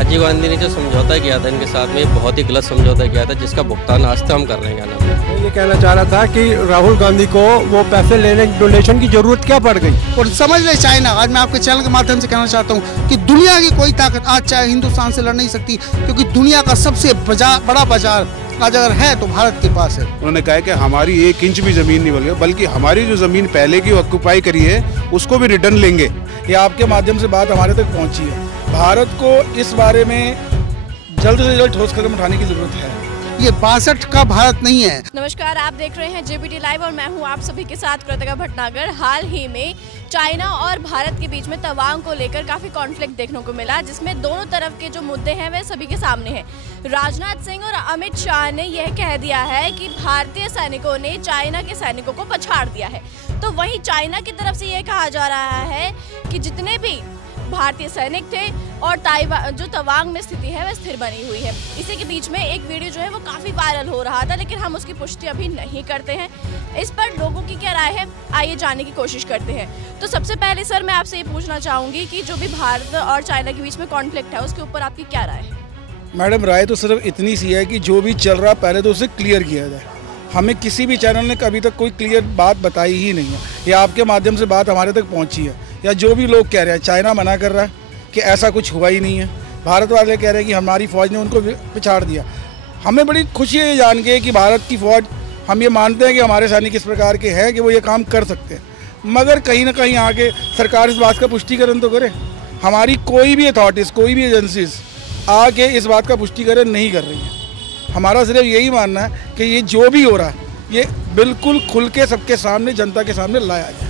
राजीव गांधी ने जो समझौता किया था इनके साथ में, बहुत ही गलत समझौता किया था, जिसका भुगतान आज तक हम कर रहे हैं। क्या नाम है? मैं ये कहना चाह रहा था कि राहुल गांधी को वो पैसे लेने डोनेशन की जरूरत क्या पड़ गई। और समझ ले चाइना, आज मैं आपके चैनल के माध्यम से कहना चाहता हूँ कि दुनिया की कोई ताकत आज चाहे हिंदुस्तान से लड़ नहीं सकती, क्योंकि दुनिया का सबसे बड़ा बाजार आज अगर है तो भारत के पास है। उन्होंने कहा कि हमारी 1 इंच भी जमीन नहीं बल्कि हमारी जो जमीन पहले की ऑक्यूपाई करी है उसको भी रिटर्न लेंगे। ये आपके माध्यम से बात हमारे तक पहुंची है। भारत को इस बारे में जल्द से जल्द ठोस कदम उठाने की जरूरत है। ये 62 का भारत नहीं है। नमस्कार, आप देख रहे हैं जेबीटी लाइव और मैं हूं आप सभी के साथ कृतिका भटनागर। हाल ही में चाइना और भारत के बीच में तवांग को लेकर काफ़ी कॉन्फ्लिक्ट देखने को मिला, जिसमें दोनों तरफ के जो मुद्दे हैं वे सभी के सामने हैं। राजनाथ सिंह और अमित शाह ने यह कह दिया है कि भारतीय सैनिकों ने चाइना के सैनिकों को पछाड़ दिया है, तो वहीं चाइना की तरफ से यह कहा जा रहा है कि जितने भी भारतीय सैनिक थे और जो तवांग में स्थिति है वह स्थिर बनी हुई है। इसी के बीच में एक वीडियो जो है वो काफ़ी वायरल हो रहा था, लेकिन हम उसकी पुष्टि अभी नहीं करते हैं। इस पर लोगों की क्या राय है, आइए जानने की कोशिश करते हैं। तो सबसे पहले सर मैं आपसे ये पूछना चाहूँगी कि जो भी भारत और चाइना के बीच में कॉन्फ्लिक्ट है उसके ऊपर आपकी क्या राय है? मैडम, राय तो सिर्फ इतनी सी है कि जो भी चल रहा पहले तो उसे क्लियर किया जाए। हमें किसी भी चैनल ने कभी तक कोई क्लियर बात बताई ही नहीं है। ये आपके माध्यम से बात हमारे तक पहुंची है, या जो भी लोग कह रहे हैं, चाइना मना कर रहा है कि ऐसा कुछ हुआ ही नहीं है, भारत वाले कह रहे हैं कि हमारी फ़ौज ने उनको पिछाड़ दिया। हमें बड़ी खुशी है ये जान के कि भारत की फ़ौज, हम ये मानते हैं कि हमारे सैनिक इस प्रकार के हैं कि वो ये काम कर सकते हैं, मगर कहीं ना कहीं आके सरकार इस बात का पुष्टिकरण तो करे। हमारी कोई भी अथॉरिटीज़, कोई भी एजेंसीज आके इस बात का पुष्टिकरण नहीं कर रही है। हमारा सिर्फ यही मानना है कि ये जो भी हो रहा है ये बिल्कुल खुल के सबके सामने, जनता के सामने लाया जाए।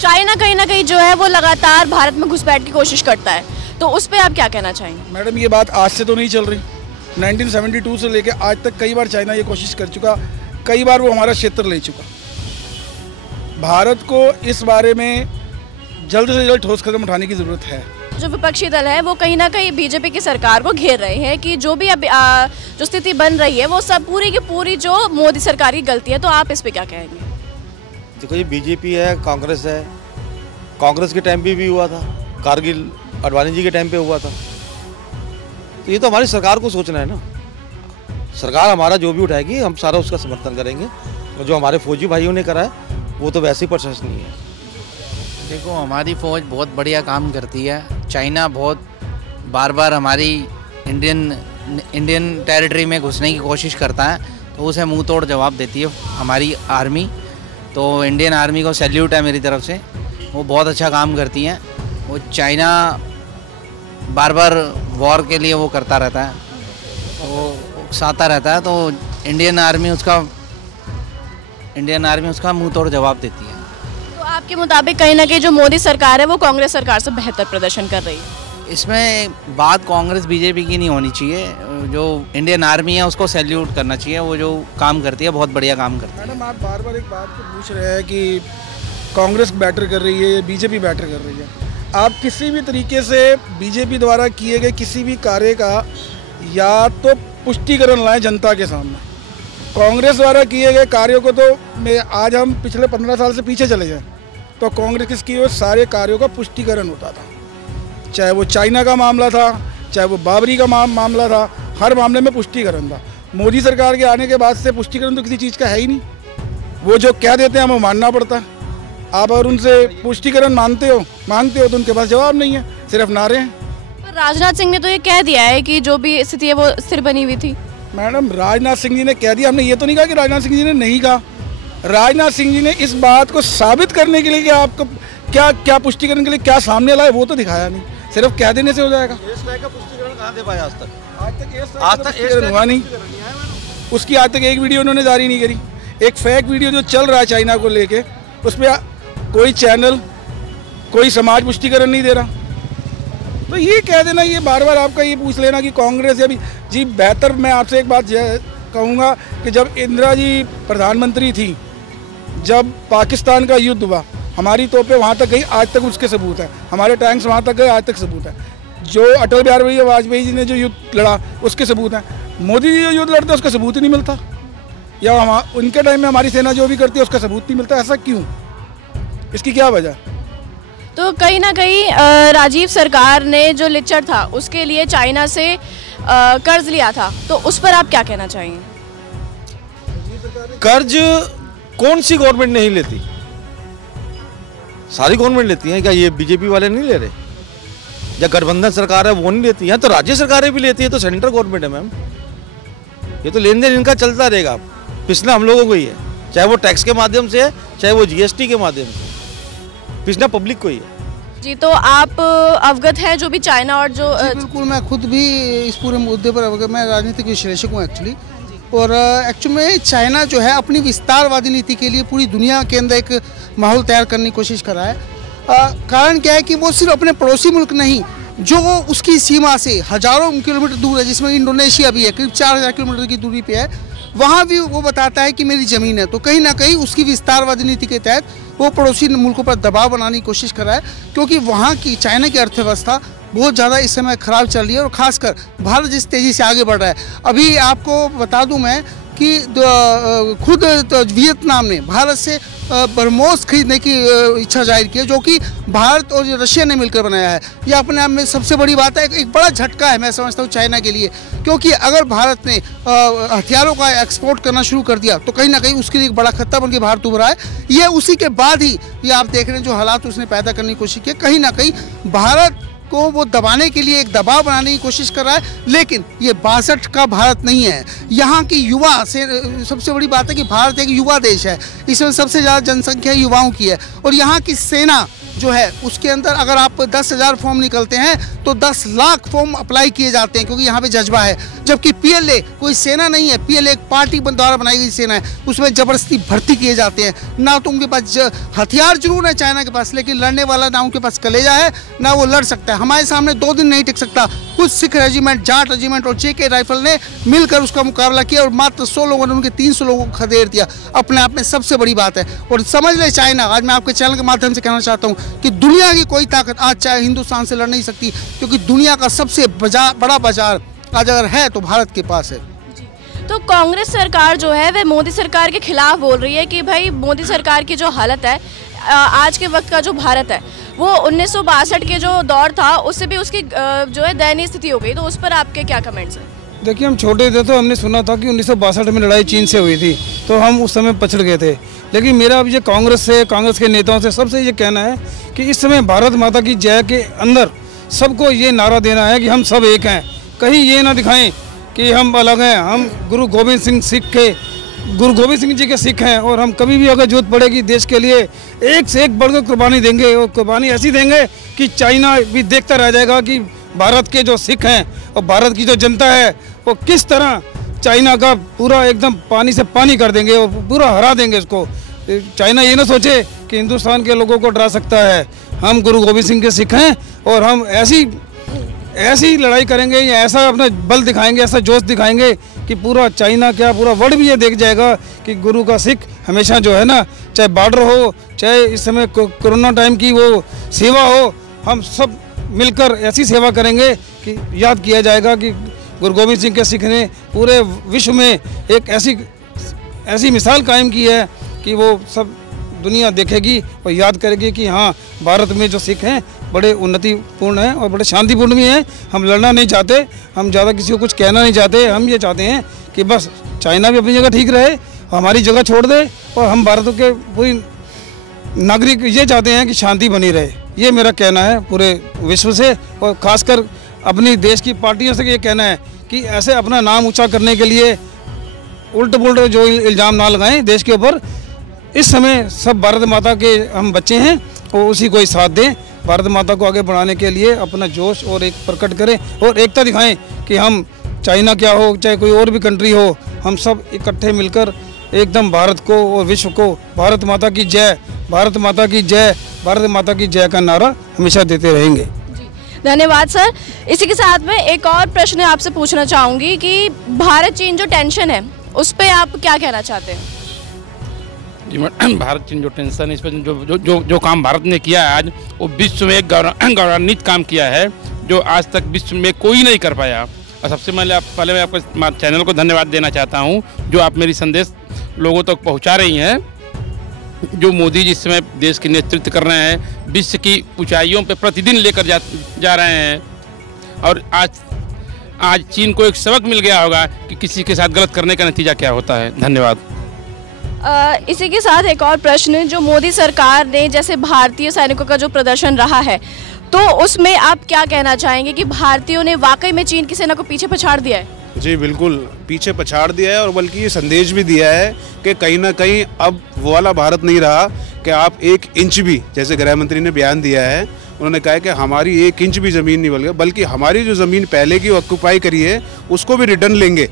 चाइना कहीं ना कहीं जो है वो लगातार भारत में घुसपैठ की कोशिश करता है, तो उस पर आप क्या कहना चाहेंगे? मैडम, ये बात आज से तो नहीं चल रही। 1972 से लेकर आज तक कई बार चाइना ये कोशिश कर चुका, कई बार वो हमारा क्षेत्र ले चुका। भारत को इस बारे में जल्द से जल्द ठोस कदम उठाने की ज़रूरत है। जो विपक्षी दल है वो कहीं ना कहीं बीजेपी की सरकार को घेर रहे हैं कि जो भी अब जो स्थिति बन रही है वो सब पूरी की पूरी जो मोदी सरकार की गलती है, तो आप इस पे क्या कहेंगे? देखो, ये बीजेपी है, कांग्रेस है। कांग्रेस के टाइम पे भी हुआ था, कारगिल अडवाणी जी के टाइम पे हुआ था। तो ये तो हमारी सरकार को सोचना है ना। सरकार हमारा जो भी उठाएगी हम सारा उसका समर्थन करेंगे, और जो हमारे फौजी भाइयों ने करा है वो तो वैसे ही प्रशंसनीय है। देखो, हमारी फ़ौज बहुत बढ़िया काम करती है। चाइना बहुत बार बार हमारी इंडियन टेरिटरी में घुसने की कोशिश करता है, तो उसे मुंह तोड़ जवाब देती है हमारी आर्मी। तो इंडियन आर्मी को सैल्यूट है मेरी तरफ से, वो बहुत अच्छा काम करती हैं। वो चाइना बार बार वॉर के लिए वो करता रहता है, वो उकसाता रहता है, तो इंडियन आर्मी उसका मुंह तोड़ जवाब देती है। तो आपके मुताबिक कहीं ना कहीं जो मोदी सरकार है वो कांग्रेस सरकार से बेहतर प्रदर्शन कर रही है? इसमें बात कांग्रेस बीजेपी की नहीं होनी चाहिए। जो इंडियन आर्मी है उसको सैल्यूट करना चाहिए, वो जो काम करती है बहुत बढ़िया काम करती है। मैडम, आप बार बार एक बात को पूछ रहे हैं कि कांग्रेस बैटर कर रही है, बीजेपी बैटर कर रही है। आप किसी भी तरीके से बीजेपी द्वारा किए गए किसी भी कार्य का या तो पुष्टिकरण लाएं जनता के सामने। कांग्रेस द्वारा किए गए कार्यों को तो आज हम पिछले 15 साल से पीछे चले जाएं तो कांग्रेस किसकी ओर सारे कार्यों का पुष्टिकरण होता था। चाहे वो चाइना का मामला था, चाहे वो बाबरी का मामला था, हर मामले में पुष्टिकरण था। मोदी सरकार के आने के बाद से पुष्टिकरण तो किसी चीज़ का है ही नहीं। वो जो कह देते हैं हमें मानना पड़ता है। आप अगर उनसे पुष्टिकरण मांगते हो तो उनके पास जवाब नहीं है, सिर्फ नारे हैं। पर राजनाथ सिंह ने तो ये कह दिया है कि जो भी स्थिति है वो स्थिर बनी हुई थी। मैडम, राजनाथ सिंह जी ने कह दिया, हमने ये तो नहीं कहा कि राजनाथ सिंह जी ने नहीं कहा। राजनाथ सिंह जी ने इस बात को साबित करने के लिए कि आपको क्या पुष्टिकरण के लिए क्या सामने लाए वो तो दिखाया नहीं, सिर्फ कह देने से हो जाएगा। का पुष्टिकरण कहाँ दे पाए आज तक हुआ नहीं। उसकी आज तक एक वीडियो उन्होंने जारी नहीं करी। एक फेक वीडियो जो चल रहा है चाइना को लेके, उस पर कोई चैनल, कोई समाज पुष्टिकरण नहीं दे रहा। तो ये कह देना, ये बार बार आपका ये पूछ लेना कि कांग्रेस या भी जी बेहतर। मैं आपसे एक बात कहूँगा कि जब इंदिरा जी प्रधानमंत्री थी, जब पाकिस्तान का युद्ध हुआ, हमारी तोपें वहाँ तक गई, आज तक उसके सबूत है। हमारे टैंक्स वहाँ तक गए, आज तक सबूत है। जो अटल बिहारी वाजपेयी जी ने जो युद्ध लड़ा उसके सबूत हैं। मोदी जी जो युद्ध लड़ते उसका सबूत ही नहीं मिलता, या उनके टाइम में हमारी सेना जो भी करती है उसका सबूत नहीं मिलता। ऐसा क्यों? इसकी क्या वजह? तो कहीं ना कहीं राजीव सरकार ने जो लिच्चर था उसके लिए चाइना से कर्ज लिया था, तो उस पर आप क्या कहना चाहेंगे? कर्ज कौन सी गवर्नमेंट नहीं लेती? सारी गवर्नमेंट लेती हैं। क्या ये बीजेपी वाले नहीं ले रहे? या गठबंधन सरकार है वो नहीं लेती है? तो राज्य सरकारें भी लेती है, तो सेंट्रल गवर्नमेंट है मैम। ये तो लेन देन इनका चलता रहेगा, पिछला हम लोगों को ही है, चाहे वो टैक्स के माध्यम से है, चाहे वो जीएसटी के माध्यम से, पिछला पब्लिक को ही है। जी, तो आप अवगत हैं जो भी चाइना और जो बिल्कुल, मैं खुद भी इस पूरे मुद्दे पर अवगत, मैं राजनीतिक विश्लेषक हूँ एक्चुअली। और एक्चुअली में चाइना जो है अपनी विस्तारवादी नीति के लिए पूरी दुनिया के अंदर एक माहौल तैयार करने की कोशिश कर रहा है। कारण क्या है कि वो सिर्फ अपने पड़ोसी मुल्क नहीं, जो उसकी सीमा से हजारों किलोमीटर दूर है, जिसमें इंडोनेशिया भी है, करीब 4000 किलोमीटर की दूरी पे है, वहाँ भी वो बताता है कि मेरी ज़मीन है। तो कहीं ना कहीं उसकी विस्तारवादी नीति के तहत वो पड़ोसी मुल्कों पर दबाव बनाने की कोशिश कर रहा है, क्योंकि वहाँ की चाइना की अर्थव्यवस्था बहुत ज़्यादा इस समय ख़राब चल रही है। और ख़ासकर भारत जिस तेज़ी से आगे बढ़ रहा है, अभी आपको बता दूं मैं कि खुद वियतनाम ने भारत से ब्रह्मोस खरीदने की इच्छा जाहिर की है, जो कि भारत और रशिया ने मिलकर बनाया है। यह अपने आप में सबसे बड़ी बात है, एक बड़ा झटका है मैं समझता हूँ चाइना के लिए, क्योंकि अगर भारत ने हथियारों का एक्सपोर्ट करना शुरू कर दिया तो कहीं ना कहीं उसके लिए एक बड़ा खतरा बन के भारत उभरा है। ये उसी के बाद ही ये आप देख रहे हैं जो हालात उसने पैदा करने की कोशिश की, कहीं ना कहीं भारत को वो दबाने के लिए एक दबाव बनाने की कोशिश कर रहा है। लेकिन ये 62 का भारत नहीं है। यहाँ की युवा से सबसे बड़ी बात है कि भारत एक युवा देश है, इसमें सबसे ज़्यादा जनसंख्या युवाओं की है। और यहाँ की सेना जो है उसके अंदर अगर आप 10,000 फॉर्म निकलते हैं तो 10 लाख फॉर्म अप्लाई किए जाते हैं, क्योंकि यहाँ पे जज्बा है। जबकि पीएलए कोई सेना नहीं है, पीएलए एक पार्टी द्वारा बनाई गई सेना है, उसमें ज़बरदस्ती भर्ती किए जाते हैं। ना तो उनके पास हथियार जरूर है चाइना के पास, लेकिन लड़ने वाला ना उनके पास कलेजा है, ना वो लड़ सकता है। हमारे सामने 2 दिन नहीं टिक सकता। कुछ सिख रेजिमेंट, जाट रेजिमेंट और जेके राइफल ने मिलकर उसका मुकाबला किया और मात्र 100 लोगों ने उनके 300 लोगों को खदेड़ दिया। अपने आप में सबसे बड़ी बात है। और समझ ले चाइना, आज मैं आपके चैनल के माध्यम से कहना चाहता हूँ कि दुनिया की कोई ताकत आज चाहे हिंदुस्तान से लड़ नहीं सकती, क्योंकि दुनिया का सबसे बड़ा बाजार आज अगर है तो भारत के पास है। तो कांग्रेस सरकार जो है वह मोदी सरकार के खिलाफ बोल रही है कि भाई मोदी सरकार की जो हालत है, आज के वक्त का जो भारत है वो 1962 के जो दौर था उससे भी उसकी जो है दयनीय स्थिति हो गई। तो उस पर आपके क्या कमेंट्स हैं? देखिए, हम छोटे थे तो हमने सुना था कि 1962 में लड़ाई चीन से हुई थी, तो हम उस समय पछड़ गए थे। लेकिन मेरा अब ये कांग्रेस के नेताओं से सबसे ये कहना है कि इस समय भारत माता की जय के अंदर सबको ये नारा देना है कि हम सब एक हैं। कहीं ये ना दिखाएं कि हम अलग हैं। हम गुरु गोविंद सिंह जी के सिख हैं, और हम कभी भी अगर जरूरत पड़ेगी देश के लिए एक से एक बढ़कर कुर्बानी देंगे, और कुर्बानी ऐसी देंगे कि चाइना भी देखता रह जाएगा कि भारत के जो सिख हैं और भारत की जो जनता है वो किस तरह चाइना का पूरा एकदम पानी से पानी कर देंगे और पूरा हरा देंगे उसको। चाइना ये ना सोचे कि हिंदुस्तान के लोगों को डरा सकता है। हम गुरु गोविंद सिंह के सिख हैं और हम ऐसी लड़ाई करेंगे, या ऐसा अपना बल दिखाएंगे, ऐसा जोश दिखाएंगे कि पूरा चाइना क्या पूरा वर्ल्ड भी ये देख जाएगा कि गुरु का सिख हमेशा जो है ना, चाहे बॉर्डर हो, चाहे इस समय कोरोना टाइम की वो सेवा हो, हम सब मिलकर ऐसी सेवा करेंगे कि याद किया जाएगा कि गुरु गोविंद सिंह के सिख ने पूरे विश्व में एक ऐसी मिसाल कायम की है कि वो सब दुनिया देखेगी और याद करेगी कि हाँ, भारत में जो सिख हैं बड़े उन्नतिपूर्ण हैं और बड़े शांतिपूर्ण भी हैं। हम लड़ना नहीं चाहते, हम ज़्यादा किसी को कुछ कहना नहीं चाहते। हम ये चाहते हैं कि बस चाइना भी अपनी जगह ठीक रहे, हमारी जगह छोड़ दे, और हम भारत के पूरी नागरिक ये चाहते हैं कि शांति बनी रहे। ये मेरा कहना है पूरे विश्व से, और ख़ासकर अपनी देश की पार्टियों से ये कहना है कि ऐसे अपना नाम ऊँचा करने के लिए उल्ट पुल्ट जो इल्ज़ाम ना लगाएं देश के ऊपर। इस समय सब भारत माता के हम बच्चे हैं और उसी को ही साथ दें। भारत माता को आगे बढ़ाने के लिए अपना जोश और एक प्रकट करें और एकता दिखाएं कि हम चाइना क्या हो, चाहे कोई और भी कंट्री हो, हम सब इकट्ठे मिलकर एकदम भारत को और विश्व को भारत माता की जय, भारत माता की जय, भारत माता की जय का नारा हमेशा देते रहेंगे। धन्यवाद सर। इसी के साथ में एक और प्रश्न आपसे पूछना चाहूँगी कि भारत चीन जो टेंशन है उस पर आप क्या कहना चाहते हैं? जी, भारत चीन जो टेंशन है, इस पर जो काम भारत ने किया है आज, वो विश्व में एक गौरवान्वित काम किया है जो आज तक विश्व में कोई नहीं कर पाया। और सबसे पहले मैं आपको चैनल को धन्यवाद देना चाहता हूँ जो आप मेरी संदेश लोगों तक पहुँचा रही हैं। जो मोदी जी इस समय देश के नेतृत्व कर रहे हैं, विश्व की ऊंचाइयों पे प्रतिदिन लेकर जा रहे हैं। और आज चीन को एक सबक मिल गया होगा कि किसी के साथ गलत करने का नतीजा क्या होता है। धन्यवाद। इसी के साथ एक और प्रश्न, जो मोदी सरकार ने जैसे भारतीय सैनिकों का जो प्रदर्शन रहा है, तो उसमें आप क्या कहना चाहेंगे कि भारतीयों ने वाकई में चीन की सेना को पीछे पछाड़ दिया है? जी बिल्कुल, पीछे पछाड़ दिया है, और बल्कि ये संदेश भी दिया है कि कहीं ना कहीं अब वो वाला भारत नहीं रहा कि आप 1 इंच भी, जैसे गृह मंत्री ने बयान दिया है, उन्होंने कहा है कि हमारी 1 इंच भी ज़मीन नहीं बल्कि बल्कि हमारी जो ज़मीन पहले की ऑक्यूपाई करी है उसको भी रिटर्न लेंगे।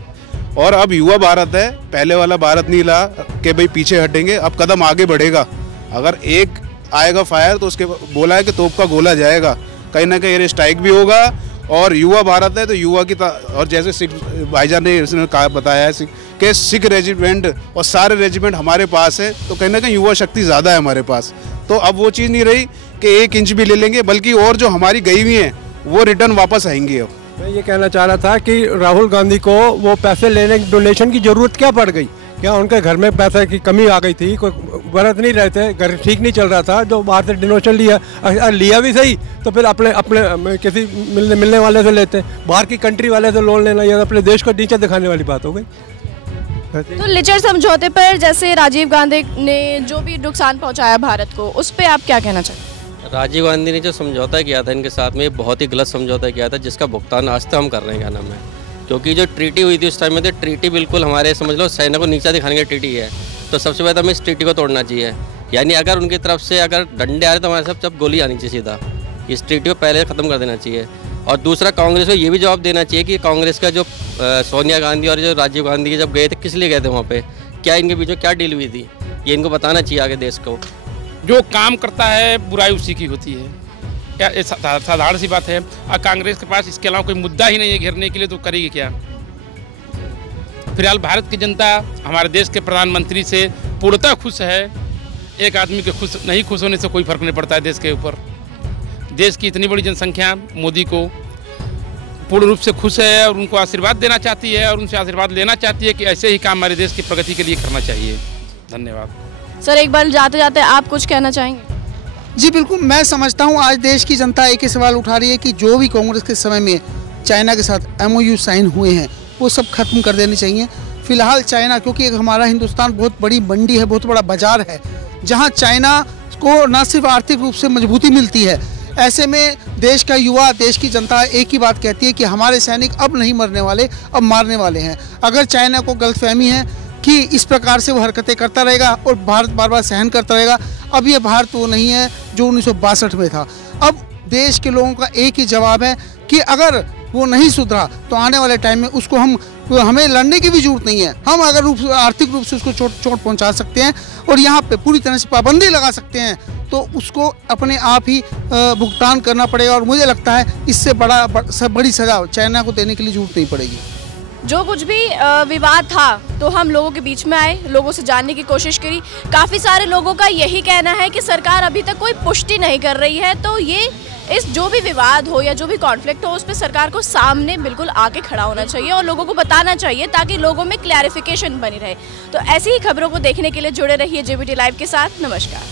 और अब युवा भारत है, पहले वाला भारत नहीं रहा कि भाई पीछे हटेंगे, अब कदम आगे बढ़ेगा। अगर एक आएगा फायर तो उसके बोला है कि तोप का गोला जाएगा, कहीं ना कहीं एयर स्ट्राइक भी होगा। और युवा भारत है तो युवा की और जैसे सिख भाईजान ने इसने कहा बताया है कि सिख रेजिमेंट और सारे रेजिमेंट हमारे पास है, तो कहीं ना कहीं युवा शक्ति ज़्यादा है हमारे पास। तो अब वो चीज़ नहीं रही कि 1 इंच भी ले लेंगे, बल्कि और जो हमारी गई हुई हैं वो रिटर्न वापस आएंगी। अब मैं ये कहना चाह रहा था कि राहुल गांधी को वो पैसे लेने डोनेशन की ज़रूरत क्या पड़ गई? क्या उनके घर में पैसे की कमी आ गई थी? कोई बरत नहीं रहे थे, घर ठीक नहीं चल रहा था, जो बाहर से डोनेशन लिया भी सही तो फिर अपने किसी मिलने वाले से लेते, बाहर की कंट्री वाले से लोन लेना, ये अपने देश को नीचे दिखाने वाली बात हो गई। तो लिचर समझौते पर जैसे राजीव गांधी ने जो भी नुकसान पहुंचाया भारत को, उस पर आप क्या कहना चाहते हैं? राजीव गांधी ने जो समझौता किया था इनके साथ में, बहुत ही गलत समझौता किया था, जिसका भुगतान आज तक हम कर रहे हैं। क्या नाम है, क्योंकि जो ट्रीटी हुई थी उस टाइम में, तो ट्रीटी बिल्कुल हमारे समझ लो सेना को नीचा दिखाने की ट्रीटी है। तो सबसे पहले हमें इस ट्रीटी को तोड़ना चाहिए, यानी अगर उनकी तरफ से अगर डंडे आ रहे तो हमारे साथ जब गोली आनी चाहिए सीधा, इस ट्रीटी को पहले ख़त्म कर देना चाहिए। और दूसरा, कांग्रेस को ये भी जवाब देना चाहिए कि कांग्रेस का जो सोनिया गांधी और जो राजीव गांधी जब गए थे, किस लिए गए थे वहाँ पे, क्या इनके बीच में क्या डील हुई थी, ये इनको बताना चाहिए आगे देश को। जो काम करता है बुराई उसी की होती है, क्या साधारण सी बात है। कांग्रेस के पास इसके अलावा कोई मुद्दा ही नहीं है घेरने के लिए, तो करेगी क्या? फिलहाल भारत की जनता हमारे देश के प्रधानमंत्री से पूर्णतः खुश है। एक आदमी के नहीं खुश होने से कोई फर्क नहीं पड़ता है देश के ऊपर। देश की इतनी बड़ी जनसंख्या मोदी को पूर्ण रूप से खुश है और उनको आशीर्वाद देना चाहती है और उनसे आशीर्वाद लेना चाहती है कि ऐसे ही काम हमारे देश की प्रगति के लिए करना चाहिए। धन्यवाद। सर, एक बार जाते जाते आप कुछ कहना चाहेंगे? जी बिल्कुल, मैं समझता हूँ आज देश की जनता एक ही सवाल उठा रही है कि जो भी कांग्रेस के समय में चाइना के साथ MOU साइन हुए हैं वो सब खत्म कर देने चाहिए। फिलहाल चाइना, क्योंकि हमारा हिंदुस्तान बहुत बड़ी मंडी है, बहुत बड़ा बाजार है, जहाँ चाइना को न सिर्फ आर्थिक रूप से मजबूती मिलती है, ऐसे में देश का युवा, देश की जनता एक ही बात कहती है कि हमारे सैनिक अब नहीं मरने वाले, अब मारने वाले हैं। अगर चाइना को गलतफहमी है कि इस प्रकार से वो हरकतें करता रहेगा और भारत बार बार सहन करता रहेगा, अब ये भारत वो नहीं है जो 1962 में था। अब देश के लोगों का एक ही जवाब है कि अगर वो नहीं सुधरा तो आने वाले टाइम में उसको हमें लड़ने की भी जरूरत नहीं है। हम अगर आर्थिक रूप से उसको चोट पहुंचा सकते हैं और यहाँ पे पूरी तरह से पाबंदी लगा सकते हैं, तो उसको अपने आप ही भुगतान करना पड़ेगा। और मुझे लगता है इससे बड़ी सजा चाइना को देने के लिए जरूरत नहीं पड़ेगी। जो कुछ भी विवाद था तो हम लोगों के बीच में आए, लोगों से जानने की कोशिश करी। काफ़ी सारे लोगों का यही कहना है कि सरकार अभी तक कोई पुष्टि नहीं कर रही है, तो ये इस जो भी विवाद हो या जो भी कॉन्फ्लिक्ट हो, उस पर सरकार को सामने बिल्कुल आके खड़ा होना चाहिए और लोगों को बताना चाहिए, ताकि लोगों में क्लैरिफिकेशन बनी रहे। तो ऐसी ही खबरों को देखने के लिए जुड़े रहिए JBT लाइव के साथ। नमस्कार।